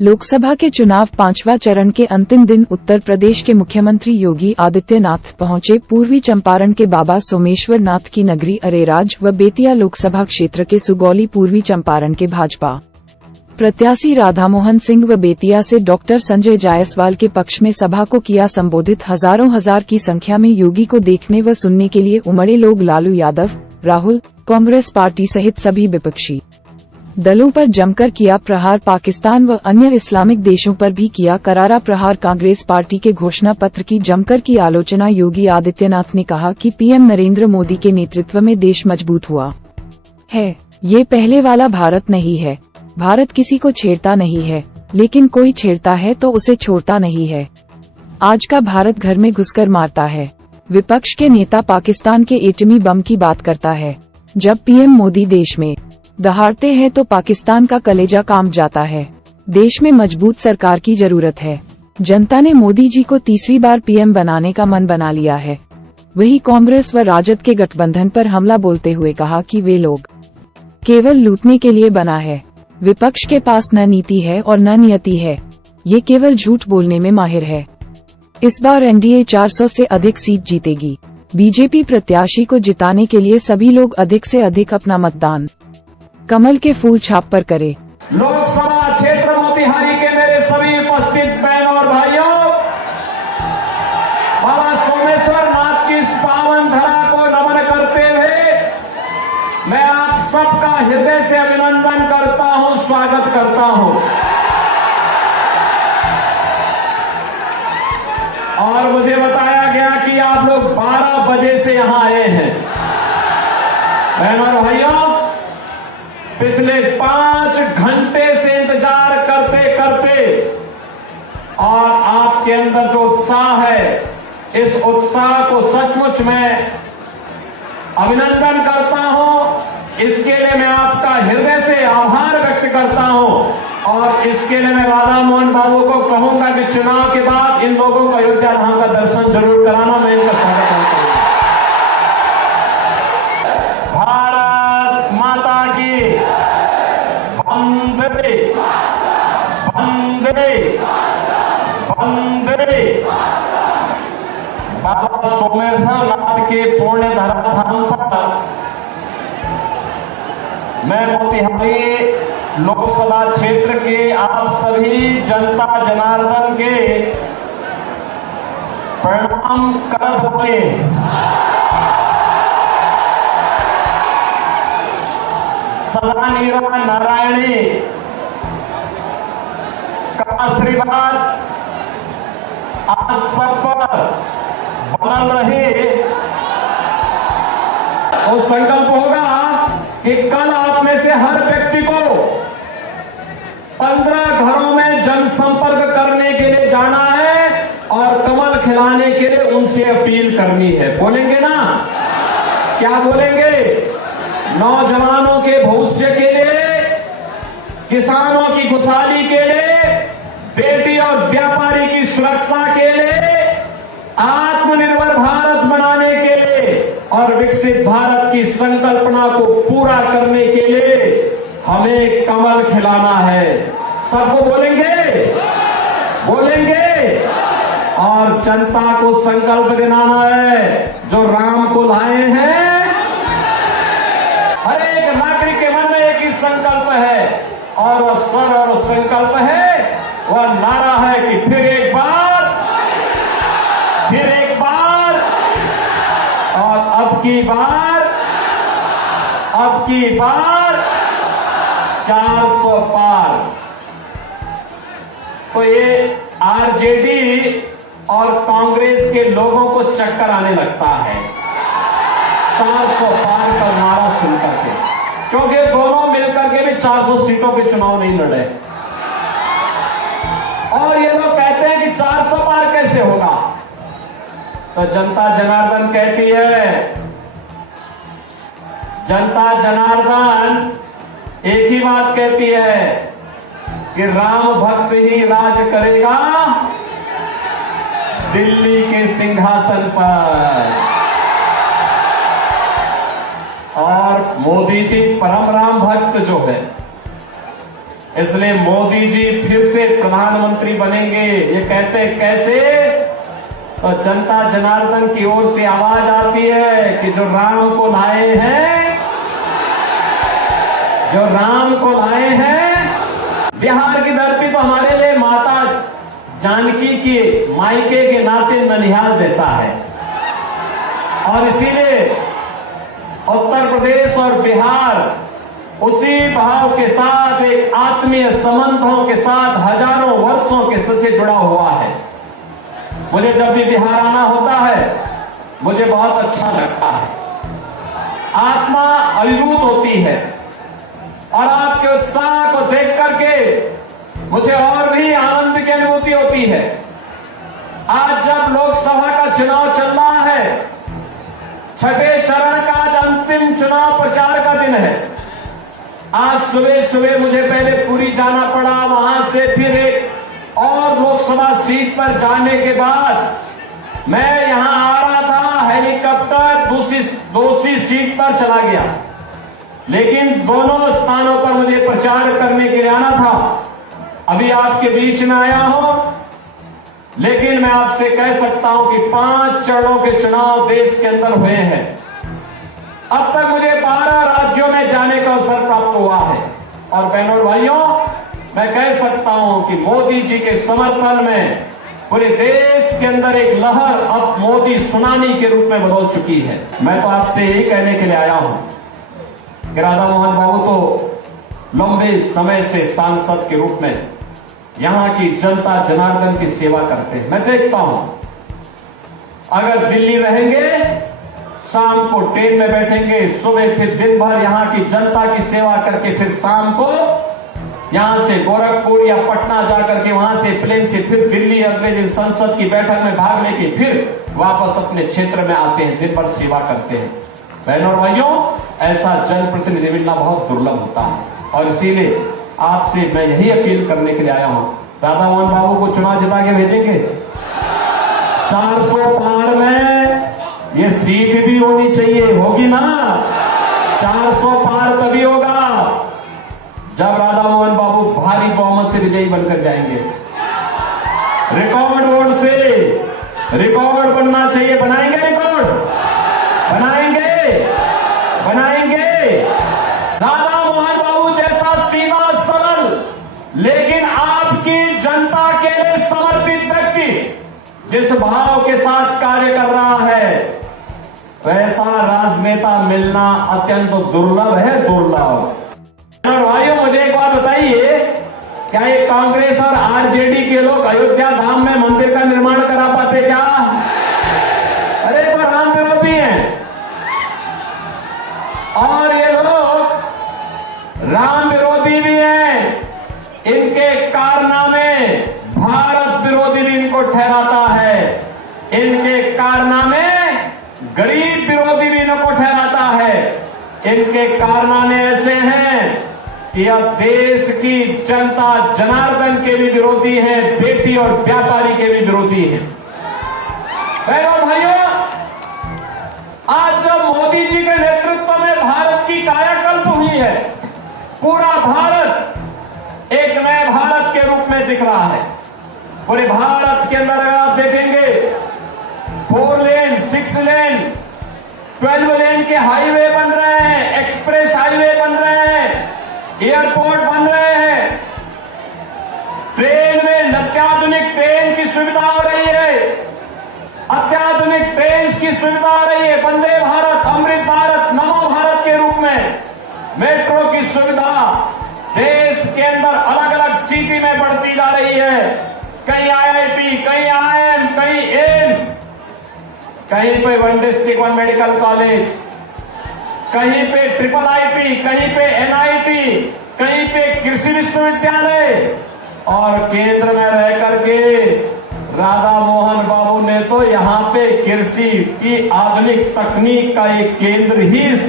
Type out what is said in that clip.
लोकसभा के चुनाव 5वां चरण के अंतिम दिन उत्तर प्रदेश के मुख्यमंत्री योगी आदित्यनाथ पहुंचे पूर्वी चंपारण के बाबा सोमेश्वर नाथ की नगरी अरेराज व बेतिया लोकसभा क्षेत्र के सुगौली पूर्वी चंपारण के भाजपा प्रत्याशी राधामोहन सिंह व बेतिया से डॉक्टर संजय जायसवाल के पक्ष में सभा को किया संबोधित। हजारों हजार की संख्या में योगी को देखने व सुनने के लिए उमड़े लोग। लालू यादव, राहुल, कांग्रेस पार्टी सहित सभी विपक्षी दलों पर जमकर किया प्रहार। पाकिस्तान व अन्य इस्लामिक देशों पर भी किया करारा प्रहार। कांग्रेस पार्टी के घोषणा पत्र की जमकर की आलोचना। योगी आदित्यनाथ ने कहा कि पीएम नरेंद्र मोदी के नेतृत्व में देश मजबूत हुआ है। ये पहले वाला भारत नहीं है। भारत किसी को छेड़ता नहीं है, लेकिन कोई छेड़ता है तो उसे छोड़ता नहीं है। आज का भारत घर में घुसकर मारता है। विपक्ष के नेता पाकिस्तान के एटमी बम की बात करता है। जब पीएम मोदी देश में दहाड़ते हैं तो पाकिस्तान का कलेजा कांप जाता है। देश में मजबूत सरकार की जरूरत है। जनता ने मोदी जी को तीसरी बार पीएम बनाने का मन बना लिया है। वही कांग्रेस व राजद के गठबंधन पर हमला बोलते हुए कहा कि वे लोग केवल लूटने के लिए बना है। विपक्ष के पास न नीति है और न नियति है। ये केवल झूठ बोलने में माहिर है। इस बार एनडीए 400 से अधिक सीट जीतेगी। बीजेपी प्रत्याशी को जिताने के लिए सभी लोग अधिक से अधिक अपना मतदान कमल के फूल छाप पर करें। लोकसभा क्षेत्र मोतिहारी के मेरे सभी उपस्थित बहन और भाइयों, बाबा सोमेश्वर नाथ की इस पावन धरा को नमन करते हुए मैं आप सबका हृदय से अभिनंदन करता हूं, स्वागत करता हूं। और मुझे बताया गया कि आप लोग 12 बजे से यहां आए हैं। बहन और भाइयों, पिछले 5 घंटे से इंतजार करते करते और आपके अंदर जो उत्साह है, इस उत्साह को सचमुच मैं अभिनंदन करता हूं। इसके लिए मैं आपका हृदय से आभार व्यक्त करता हूं। और इसके लिए मैं राधामोहन बाबू को कहूंगा कि चुनाव के बाद इन लोगों को अयोध्या धाम का दर्शन जरूर कराना। मैं इनका स्वागत करता हूं। भारत माता की वंदे वंदे वंदे। बाबा सोमेश्वर नाथ के पुण्य धराधाम पर मैं मोतिहारी लोकसभा क्षेत्र के आप सभी जनता जनार्दन के प्रणाम कर हुए सदा नीरा नारायणी का आशीर्वाद आज सब पर बनल रहे। और संकल्प होगा कि कल आप में से हर व्यक्ति को 15 घरों में जनसंपर्क करने के लिए जाना है और कमल खिलाने के लिए उनसे अपील करनी है। बोलेंगे ना? क्या बोलेंगे? नौजवानों के भविष्य के लिए, किसानों की खुशहाली के लिए, बेटी और व्यापारी की सुरक्षा के लिए, आत्मनिर्भर भारत बनाने के लिए और विकसित भारत की संकल्पना को पूरा करने के लिए हमें कमल खिलाना है। सबको बोलेंगे? बोलेंगे? और जनता को संकल्प दिलाना है जो राम को लाए हैं। हर एक नागरिक के मन में एक ही संकल्प है और वह स्वर और संकल्प है, वह नारा है कि फिर एक बार और अब की बार 400 पार। तो ये आरजेडी और कांग्रेस के लोगों को चक्कर आने लगता है 400 पार का नारा सुनकर के, क्योंकि दोनों मिलकर के भी 400 सीटों पे चुनाव नहीं लड़े। और ये लोग कहते हैं कि 400 पार कैसे होगा। तो जनता जनार्दन कहती है, जनता जनार्दन एक ही बात कहती है कि राम भक्त ही राज करेगा दिल्ली के सिंहासन पर। और मोदी जी परम राम भक्त जो है, इसलिए मोदी जी फिर से प्रधानमंत्री बनेंगे। ये कहते कैसे? तो जनता जनार्दन की ओर से आवाज आती है कि जो राम को लाए हैं, जो राम को लाए हैं। बिहार की धरती तो हमारे लिए माता जानकी के मायके के नाते ननिहाल जैसा है, और इसीलिए उत्तर प्रदेश और बिहार उसी भाव के साथ, एक आत्मीय संबंधों के साथ हजारों वर्षों के से जुड़ा हुआ है। मुझे जब भी बिहार आना होता है मुझे बहुत अच्छा लगता है, आत्मा अभिभूत होती है, और आपके उत्साह को देख करके मुझे और भी आनंद की अनुभूति होती है। आज जब लोकसभा का चुनाव चल रहा है, छठे चरण का आज अंतिम चुनाव प्रचार का दिन है। आज सुबह सुबह मुझे पहले पुरी जाना पड़ा, वहां से फिर एक और लोकसभा सीट पर जाने के बाद मैं यहां आ रहा था, हेलीकॉप्टर दूसरी सीट पर चला गया। लेकिन दोनों स्थानों पर मुझे प्रचार करने के लिए आना था। अभी आपके बीच में आया हूं, लेकिन मैं आपसे कह सकता हूं कि 5 चरणों के चुनाव देश के अंदर हुए हैं। अब तक मुझे 12 राज्यों में जाने का अवसर प्राप्त हुआ है, और बहनों और भाइयों, मैं कह सकता हूं कि मोदी जी के समर्थन में पूरे देश के अंदर एक लहर अब मोदी सुनामी के रूप में बदल चुकी है। मैं तो आपसे यही कहने के लिए आया हूं कि राधा मोहन बाबू तो लंबे समय से सांसद के रूप में यहां की जनता जनार्दन की सेवा करते हैं। मैं देखता हूं, अगर दिल्ली रहेंगे, शाम को ट्रेन में बैठेंगे, सुबह फिर दिन भर यहां की जनता की सेवा करके फिर शाम को यहां से गोरखपुर या पटना जाकर के वहां से प्लेन से फिर दिल्ली, अगले दिन संसद की बैठक में भाग लेके फिर वापस अपने क्षेत्र में आते हैं, दिन भर सेवा करते हैं। बहनों और भाइयों, ऐसा जनप्रतिनिधि मिलना बहुत दुर्लभ होता है, और इसीलिए आपसे मैं यही अपील करने के लिए आया हूं, राधा मोहन बाबू को चुनाव जिता के भेजेंगे। 400 पार में ये सीट भी होनी चाहिए, होगी ना? 400 पार तभी होगा जब राधा मोहन बाबू भारी बहुमत से विजयी बनकर जाएंगे। रिकॉर्ड वोट से रिकॉर्ड बनना चाहिए। बनाएंगे रिकॉर्ड? बनाएंगे, बनाएंगे। राधा मोहन बाबू जैसा सीधा सरल लेकिन आपकी जनता के लिए समर्पित व्यक्ति जिस भाव के साथ कार्य कर रहा है, वैसा राजनेता मिलना अत्यंत दुर्लभ है, दुर्लभ। और भाइयों, मुझे एक बात बताइए, क्या ये कांग्रेस और आरजेडी के लोग अयोध्या धाम में मंदिर का निर्माण करा पाते क्या? अरे वो राम विरोधी हैं, और ये लोग राम विरोधी भी हैं। इनके कारनामे भारत विरोधी भी इनको ठहराता है, इनके कारनामे गरीब विरोधी भी इनको ठहराता है। इनके कारनामे ऐसे हैं कि यह देश की जनता जनार्दन के भी विरोधी हैं, बेटी और व्यापारी के भी विरोधी हैं। बहनों भाइयों, आज जब मोदी जी के नेतृत्व में भारत की कायाकल्प हुई है, पूरा भारत एक नए भारत के रूप में दिख रहा है। पूरे भारत के अंदर अगर आप देखेंगे, 4 लेन, 6 लेन, 12 लेन के हाईवे बन रहे हैं, एक्सप्रेस हाईवे बन रहे हैं, एयरपोर्ट बन रहे हैं, ट्रेन में अत्याधुनिक ट्रेन की सुविधा हो रही है, अत्याधुनिक ट्रेन की सुविधा आ रही है। वंदे भारत, अमृत भारत, नमो भारत के रूप में मेट्रो की सुविधा देश के अंदर अलग अलग सिटी में बढ़ती जा रही है। कहीं IIT, कहीं IIM, कहीं एम्स, कहीं पे 1 डिस्ट्रिक्ट 1 मेडिकल कॉलेज, कहीं पे IIIT, कहीं पे NIT, कहीं पे कृषि विश्वविद्यालय, और केंद्र में रह करके राधा मोहन बाबू ने तो यहाँ पे कृषि की आधुनिक तकनीक का एक केंद्र ही